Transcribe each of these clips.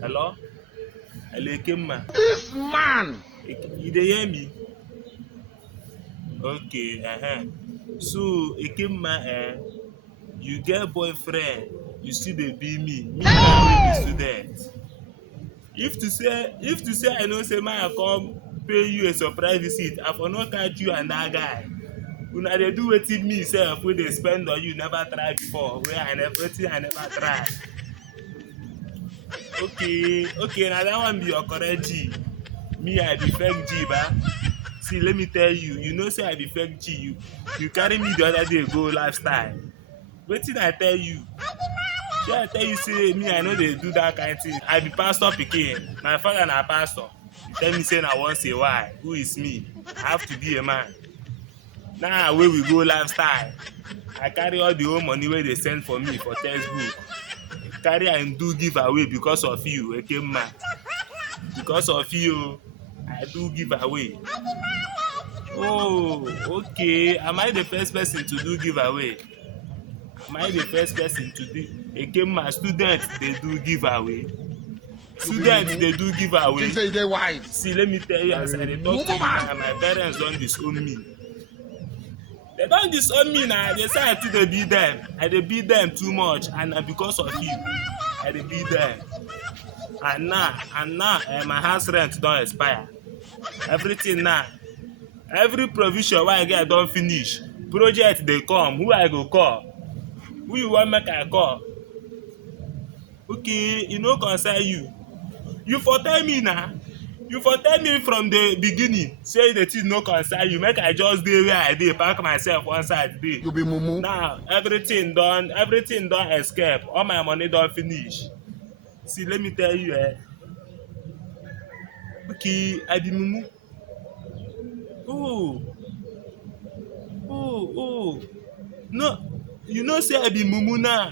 Hello? Hello, Ekemma. This man. You dey hear me? Okay, So, Ekemma, you get boyfriend, you still dey be me now wey be student. If to say I know say make I come pay you a surprise visit, I for no catch you and dat guy. Una dey do wetin me sef wey dey spend on you never try before, wetin I never try. Okay, na that one be your correct G. Me, I be fake G, ba. See, let me tell you, you know say I be fake G. You carry me the other day go lifestyle. Wetin I tell you? Shey I tell you say me I no dey do that kind thing. I be pastor pikin. My father na pastor. You tell me say na once a while. Who is me? I have to be a man. Now wey we go lifestyle, I carry all the whole money wey dey send for me for textbook. Carry am do giveaway because of you, Ekemma. Because of you, I do giveaway. Oh, okay. Am I the first person to do giveaway? Am I the first person to do? Ekemma, students dey do giveaway. Students dey do giveaway. See, let me tell you, as I dey talk to you now, my parents don disown me. They don disown me now. They say I too dey beat them. I dey beat them too much, and na because of you, I dey beat them. And now, my house rent don expire. Everything now, every provision wey I get don finish. Project dey come. Who I go call? Who you wan make I call? Okay, e no concern you. You for tell me na. You for tell me from the beginning say the thing no concern you. Make I just dey where I dey, pack myself one side dey. You be mumu. Now everything don escape. All my money don finish. See, let me tell you, okay, I be mumu. Oh, no, you know say I be mumu now.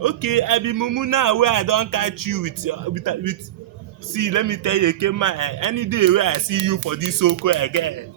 Okay, I be mumu now wey I don catch you with. See, let me tell you, Ekemma, any day wey I see you for this Oko again,